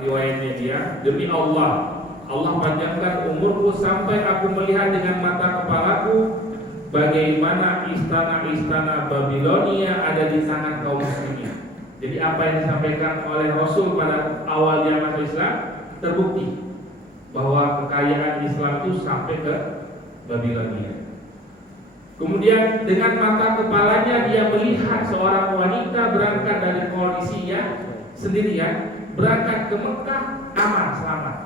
riwayatnya dia, demi Allah panjangkan umurku sampai aku melihat dengan mata kepalaku bagaimana istana-istana Babilonia ada di tangan kaum muslimin. Jadi apa yang disampaikan oleh Rasul pada awal dia masuk Islam terbukti bahwa kekayaan Islam itu sampai ke Babilonia. Kemudian dengan mata kepalanya dia melihat seorang wanita berangkat dari kondisinya sendirian, berangkat ke Mekah aman, selamat.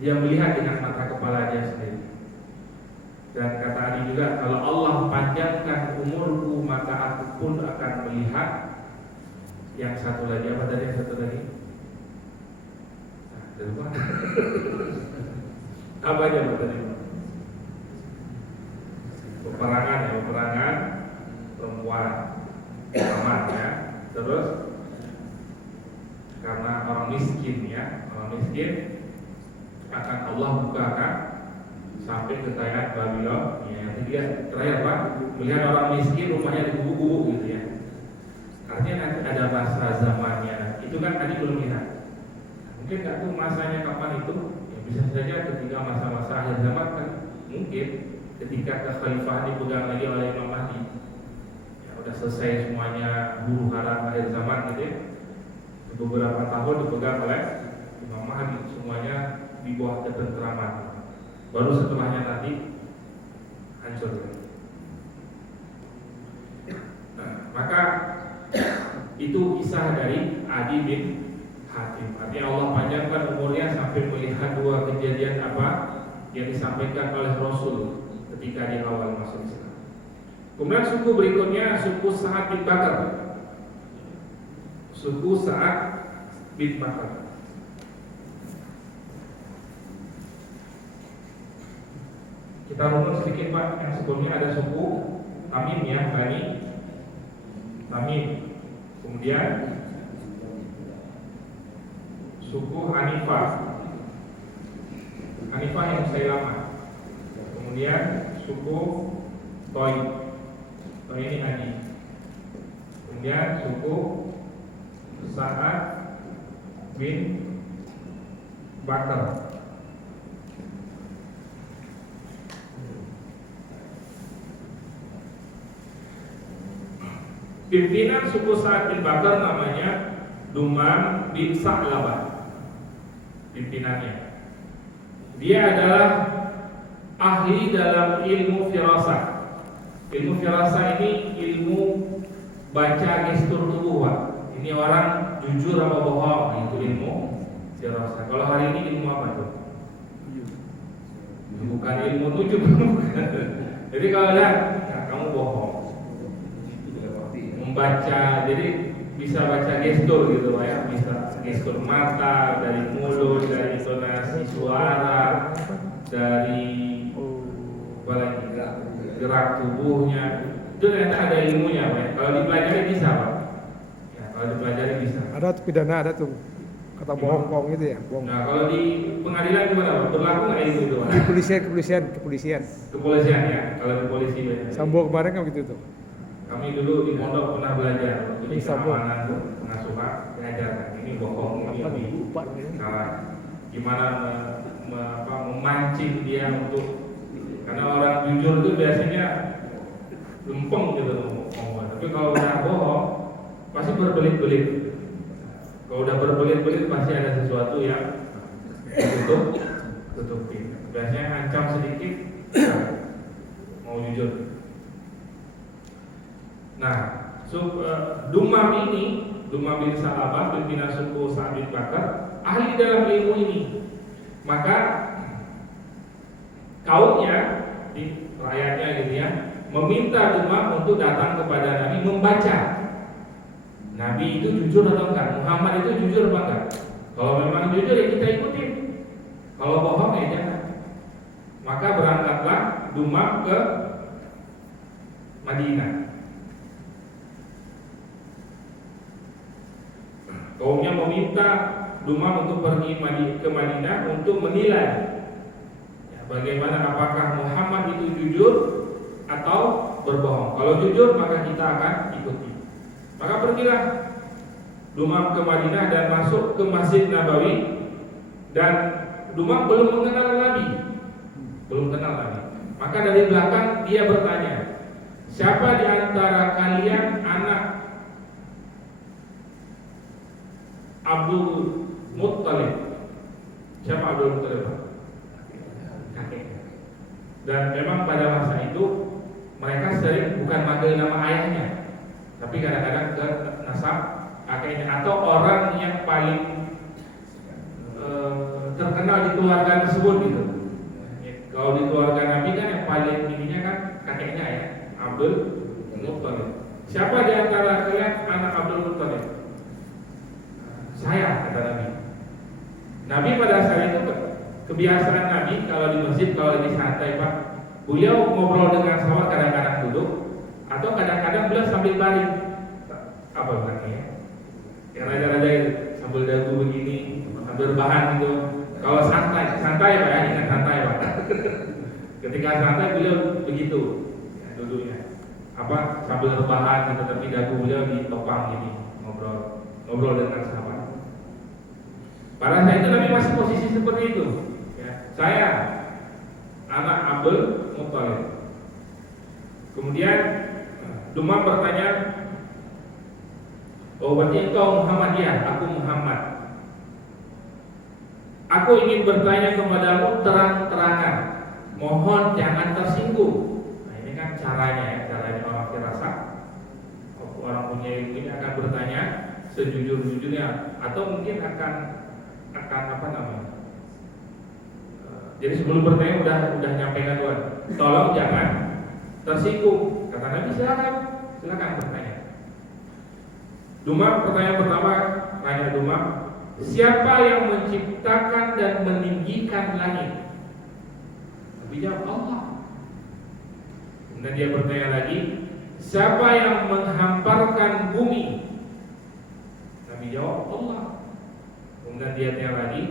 Dia melihat dengan mata kepalanya sendiri. Dan kata Adi juga, kalau Allah panjangkan umurku maka aku pun akan melihat. Yang satu lagi, apa tadi yang satu lagi? Lupa. Apa aja tadi? Peperangan perempuan aman ya. Terus karena orang miskin akan Allah bukakan sampai kekayaan Babylon. Yang ketiga terakhir Pak, melihat orang miskin rumahnya digubuk-gubuk gitu ya. Artinya nanti ada masa zamannya. Itu kan tadi belum lihat. Mungkin nggak tuh masanya kapan itu? Ya bisa saja ketika masa-masa akhir zaman kan. Mungkin ketika kekhalifahan dipegang lagi oleh Imam Mahdi. Ya udah selesai semuanya huru hara akhir zaman gitu ya. Beberapa tahun dipegang oleh Imam Mahdi, semuanya di bawah ketentraman. Baru setelahnya nanti hancur. Nah, maka itu kisah dari Adi bin Hatim. Artinya Allah panjangkan umurnya sampai melihat dua kejadian apa yang disampaikan oleh Rasul ketika di awal masuk Islam. Kemudian suku berikutnya suku Sa'ad bin Bakar. Suku Sa'ad bin Bakar. Kita runut sedikit Pak, yang sebelumnya ada suku Tamim ya, Bani Tamim. Kemudian suku Hanifah yang Musailamah. Kemudian suku Toi ini Adi. Kemudian suku Sa'ad bin Bakar. Pimpinan suku Sa'ad bin Bakar namanya Dumam bin Sa'labah. Pimpinannya. Dia adalah ahli dalam ilmu firasah. Ilmu firasah ini ilmu baca gestur tubuh Pak. Ini orang jujur apa bohong, itu ilmu firasah. Kalau hari ini ilmu apa tuh? Bukan ilmu tujuh. Jadi kalau lihat, nah, kamu bohong. Membaca, jadi bisa baca gestur gitu Pak ya, bisa gestur mata, dari mulut, dari intonasi suara, dari apa lagi, gerak tubuhnya. Itu ternyata ada ilmunya Pak. Kalau dipelajari bisa Pak. Ya, kalau dipelajari bisa. Ada pidana, ada tuh kata bohong gitu ya, bohong. Nah, kalau di pengadilan gimana Pak? Berlaku nggak ilmu itu Pak? Di kepolisian. Kepolisian ya, kalau di polisi banyak. Sambo kemarin kan gitu tuh. Kami dulu di pondok pernah belajar untuk keamanan pengasuhan, diajarkan ini bohong, ini salah. Gimana memancing dia untuk, karena orang jujur itu biasanya lempeng gitu ngomong. Tapi kalau udah bohong pasti berbelit-belit. Kalau udah berbelit-belit pasti ada sesuatu yang tutupin. Biasanya ancam sedikit mau jujur. Nah, Dumam bin Sa'labah, pimpinan suku Sa'ad bin Bakar, ahli dalam ilmu ini. Maka kaumnya, rakyatnya gitu ya, meminta Dumam untuk datang kepada Nabi membaca. Nabi itu jujur atau enggak? Muhammad itu jujur atau enggak? Kalau memang jujur ya kita ikutin. Kalau bohong ya jangan. Maka berangkatlah Dumam ke Madinah. Kaumnya meminta Dumam untuk pergi ke Madinah untuk menilai ya, bagaimana apakah Muhammad itu jujur atau berbohong. Kalau jujur maka kita akan ikuti. Maka pergilah Dumam ke Madinah dan masuk ke Masjid Nabawi, dan Dumam belum mengenal Nabi, belum kenal Nabi. Maka dari belakang dia bertanya, siapa di antara kalian anak Abdul Muttalib? Siapa Abdul Muttalib? Kakek. Dan memang pada masa itu mereka sering bukan manggil nama ayahnya, tapi kadang-kadang ke nasab kakeknya atau orang yang paling terkenal di keluarga tersebut gitu. Kalau di keluarga Nabi kan yang paling ininya kan kakeknya ya, Abdul Muttalib. Siapa di antara kalian anak Abdul Muttalib? Saya, kata Nabi. Nabi pada saat itu kebiasaan Nabi kalau di masjid, kalau lagi santai Pak, beliau ngobrol dengan sahabat, kadang-kadang duduk atau kadang-kadang beliau sambil baring. Apa bilangnya? Yang raja-raja itu sambil dagu begini, sambil rebahan gitu. Kalau santai Pak ya, ingat santai Pak. Ketika santai beliau begitu ya, duduknya. Apa sambil rebahan gitu, tapi dagu beliau ditopang gini, ngobrol dengan sahabat. Pada saat itu Nabi masih posisi seperti itu. Ya, saya anak Abdul Muttalib. Kemudian Dumam bertanya, oh berarti engkau Muhammad? Ya, aku Muhammad. Aku ingin bertanya kepadamu terang-terangan, mohon jangan tersinggung. Nah ini kan caranya orang firasat. Orang punya ilmu ini akan bertanya sejujur-jujurnya, atau mungkin akan apa namanya? Jadi sebelum bertanya udah nyampaikan Tuhan, tolong jangan tersinggung. Kata Nabi, silakan bertanya. Dumam, pertanyaan pertama tanya Dumam, siapa yang menciptakan dan meninggikan langit? Nabi jawab, Allah. Kemudian dia bertanya lagi, siapa yang menghamparkan bumi? Nabi jawab, Allah. Kemudian dia tanya lagi,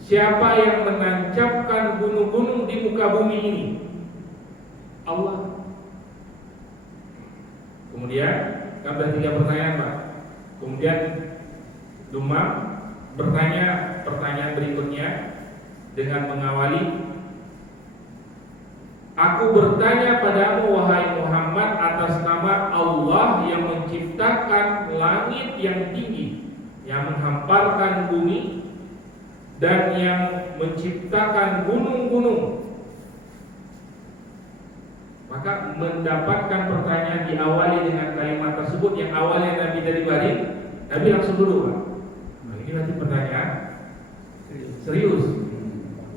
siapa yang menancapkan gunung-gunung di muka bumi ini? Allah. Kemudian kan ada 3 pertanyaan Pak. Kemudian Dumam bertanya pertanyaan berikutnya dengan mengawali, aku bertanya padamu wahai Muhammad atas nama Allah yang menciptakan langit yang tinggi, yang menghamparkan bumi, dan yang menciptakan gunung-gunung. Maka mendapatkan pertanyaan diawali dengan kalimat tersebut yang awalnya Nabi dari baring, Nabi langsung duduk Pak. Nah, ini nanti pertanyaan serius.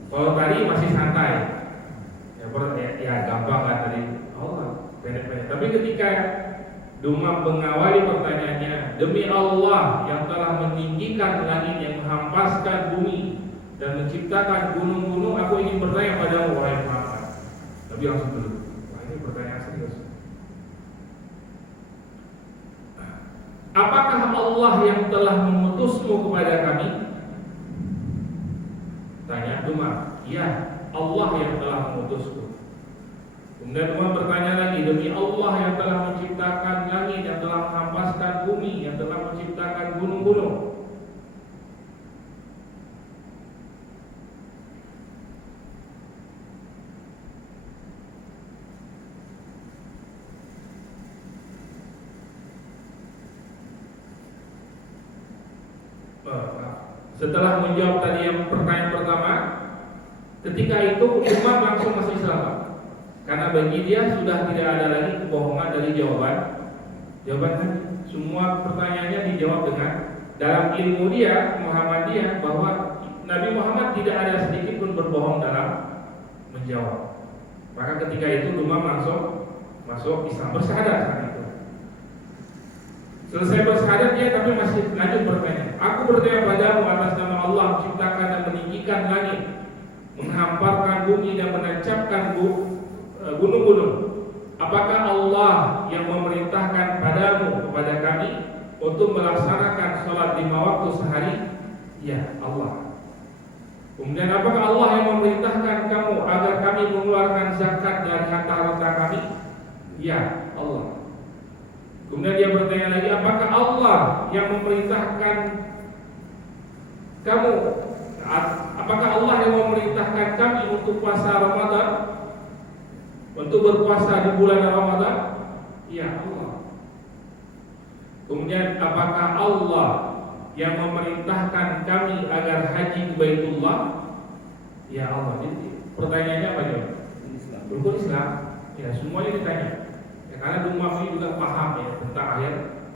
Kalau tadi masih santai, ya gampang kan tadi. Allah, pendek-pendek. Tapi ketika Dumam mengawali pertanyaannya, demi Allah yang telah meninggikan langit, yang menghampaskan bumi dan menciptakan gunung-gunung, aku ingin bertanya padamu wahai Muhammad. Nabi langsung duduk. Wah, ini pertanyaan serius. Apakah Allah yang telah mengutusmu kepada kami? Tanya Dumam. Ya, Allah yang telah mengutusku. Kemudian Umar bertanya lagi, demi Allah yang telah menciptakan langit, yang telah menghempaskan bumi, yang telah menciptakan gunung-gunung. Setelah menjawab tadi yang pertanyaan pertama, ketika itu Umar langsung masuk Islam. Karena bagi dia sudah tidak ada lagi kebohongan dari jawaban kan semua pertanyaannya dijawab dengan, dalam ilmu dia Muhammadiyah, bahwa Nabi Muhammad tidak ada sedikit pun berbohong dalam menjawab. Maka ketika itu Dumam langsung masuk Islam, bersyahadat saat itu. Selesai bersyahadat dia tapi masih lanjut bertanya. Aku bertanya padamu atas nama Allah menciptakan dan meninggikan langit, menghamparkan bumi dan menancapkan gunung-gunung. Apakah Allah yang memerintahkan padamu kepada kami untuk melaksanakan sholat 5 waktu sehari? Ya, Allah. Kemudian apakah Allah yang memerintahkan kamu agar kami mengeluarkan zakat dari harta-harta kami? Ya, Allah. Kemudian dia bertanya lagi, apakah Allah yang memerintahkan kamu? Apakah Allah yang memerintahkan kami untuk puasa Ramadan? Untuk berpuasa di bulan Ramadan? Ya Allah. Kemudian apakah Allah yang memerintahkan kami agar haji ke Baitullah? Ya Allah. Jadi pertanyaannya apa ya? Rukun Islam. Ya semuanya ditanya. Ya, karena Imam Syafi'i juga paham ya tentang ayat